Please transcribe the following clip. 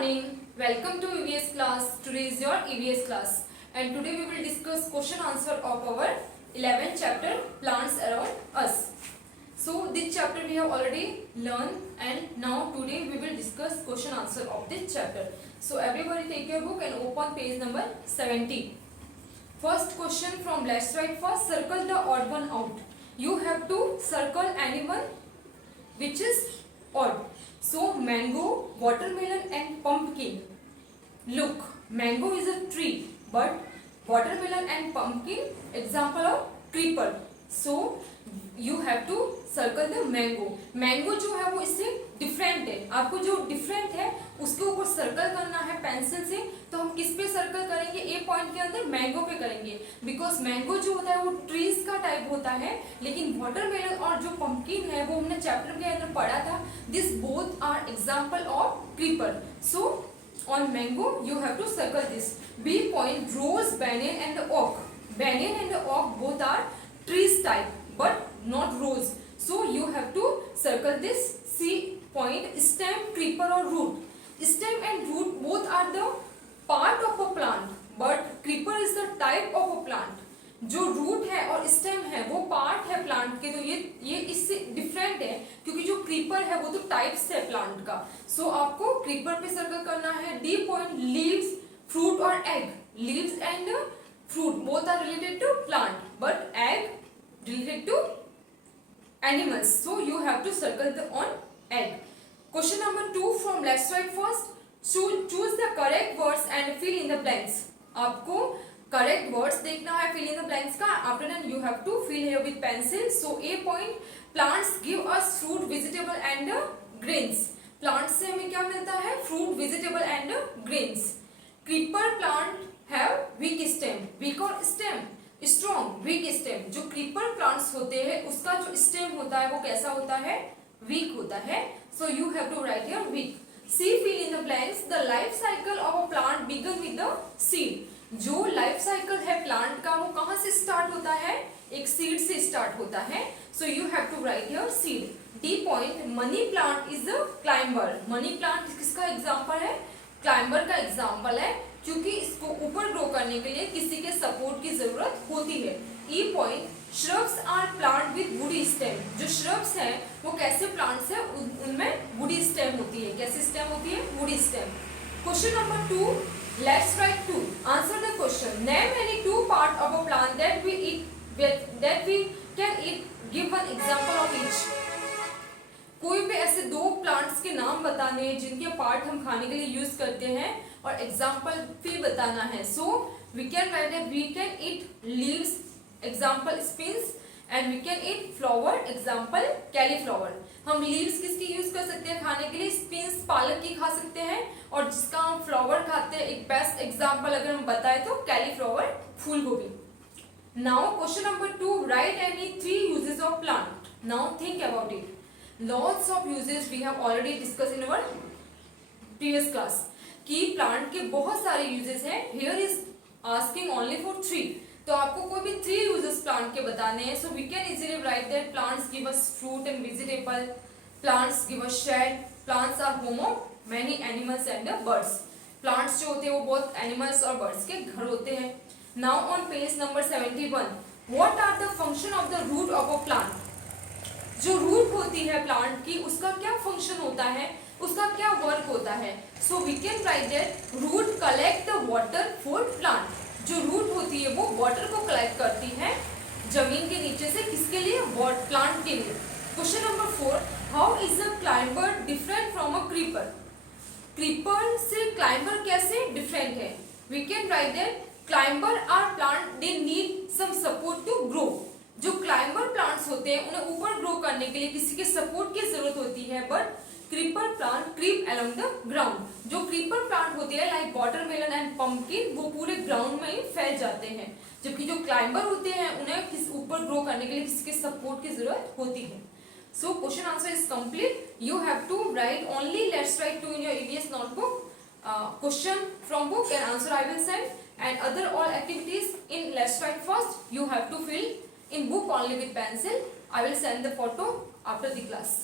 morning. Welcome to EVS class. Today is your EVS class and today we will discuss question answer of our 11th chapter plants around us. So this chapter we have already learned and now today we will discuss question answer of this chapter. So everybody take your book and open page number 70. First question from left right first, circle the odd one out. You have to circle anyone which is odd. So mango, watermelon and pumpkin. Look, mango is a tree but watermelon and pumpkin example of creeper. So you have to circle the mango. Mango जो है वो इससे different है. आपको जो different है उसके ऊपर सर्कल करना है पेंसिल से. तो हम किस पे सर्कल करेंगे? ए पॉइंट के अंदर मैंगो पे करेंगे बिकॉज मैंगो जो होता है वो ट्रीज का टाइप होता है. लेकिन वाटरमेलन और जो पंपकिन है वो हमने चैप्टर के अंदर पढ़ा था. This both are example of creeper. So on mango you have to circle this. B point rose, banyan and oak. Banyan and oak both are trees type but not rose. So you have to circle this. C point stem, creeper or root. Stem and root both are the part of a plant but creeper is the type of a plant. जो root है और stem है वो part है plant के. तो ये इससे डिफरेंट है क्योंकि जो क्रीपर है वो तो टाइप्स है प्लांट का. सो आपको क्रीपर पे सर्कल करना है. डी पॉइंट लीव्स, फ्रूट और egg. Leaves and fruit both are related to plant but egg related to animals. So you have to circle the on egg. Question number 2 from left side first. Choose the correct words and fill in the blanks. आपको correct words देखना है, fill in the blanks का. After that you have to fill here with pencil. So A point, plants give us fruit, vegetable and grains. Plants से हमें क्या मिलता है? Fruit, vegetable and grains. Creeper plant have weak stem. weak और stem, strong, weak stem. जो creeper plants होते हैं उसका जो stem होता है वो कैसा होता है? weak होता है. So you have to write here weak. C fill in the blanks. The life cycle of a plant begin with the seed. जो life cycle है plant का वो कहाँ से start होता है? एक seed से start होता है. So you have to write here seed. D point, money plant is a climber. money plant किसका example है? क्लाइंबर का एग्जाम्पल है क्योंकि इसको ऊपर ग्रो करने के लिए किसी के सपोर्ट की जरूरत होती है. E point, shrubs are plant with woody stem. जो श्रब्स हैं वो कैसे प्लांट्स हैं? उनमें वुडी स्टेम होती है. कैसे स्टेम होती है? Woody stem. Question number 2, let's write 2. Answer the question. Name any two part of a plant that we can eat. Give one example of each. कोई भी ऐसे दो प्लांट्स के नाम बताने हैं जिनके पार्ट हम खाने के लिए यूज करते हैं और एग्जाम्पल भी बताना है. So we can write that we can eat leaves, example spinach, and we can eat flower, example cauliflower. हम लीव्स किसकी यूज कर सकते हैं खाने के लिए? स्पिन्स पालक की खा सकते हैं और जिसका हम फ्लावर खाते हैं एक बेस्ट एग्जाम्पल अगर हम बताए तो कैलीफ्लावर, फूल गोभी. Now question number 2, right any 3 uses of plant. Now think about it. Lots of uses we have already discussed in our previous class. कि प्लांट के बहुत सारे यूजेस हैं. Here is asking only for 3. तो आपको कोई भी 3 यूजेस प्लांट के बताने हैं. So we can easily write that plants give us fruit and vegetable. Plants give us shade. Plants are home of many animals and birds. Plants जो होते हैं वो बहुत animals और birds के घर होते हैं. Now on page number 71, what are the function of the root of a plant? जो रूट होती है प्लांट की उसका क्या फंक्शन होता है, उसका क्या वर्क होता है? So we can write that root collect the water for plant. जो रूट होती है वो वाटर को कलेक्ट करती है जमीन के नीचे से. किसके लिए? प्लांट के लिए. Question number 4, how is a climber different from a creeper. Creeper से क्लाइंबर कैसे डिफरेंट है? We can write that climber are plant they need some support to grow. जो क्लाइंबर प्लांट्स होते हैं उन्हें ऊपर ग्रो करने के लिए किसी के सपोर्ट की जरूरत होती है but creeper plant creep along the ground. जो क्रीपर प्लांट होते हैं लाइक वाटरमेलन एंड पंपकिन वो पूरे ग्राउंड में ही फैल जाते हैं जबकि जो क्लाइंबर होते हैं उन्हें किस ऊपर ग्रो करने के लिए किसी के सपोर्ट की जरूरत होती है. So question answer is complete. You have to write only let's write 2 in your EVS notebook. Question from book and answer I will send and other all activities in let's write first you have to fill in book only with pencil. I will send the photo after the class.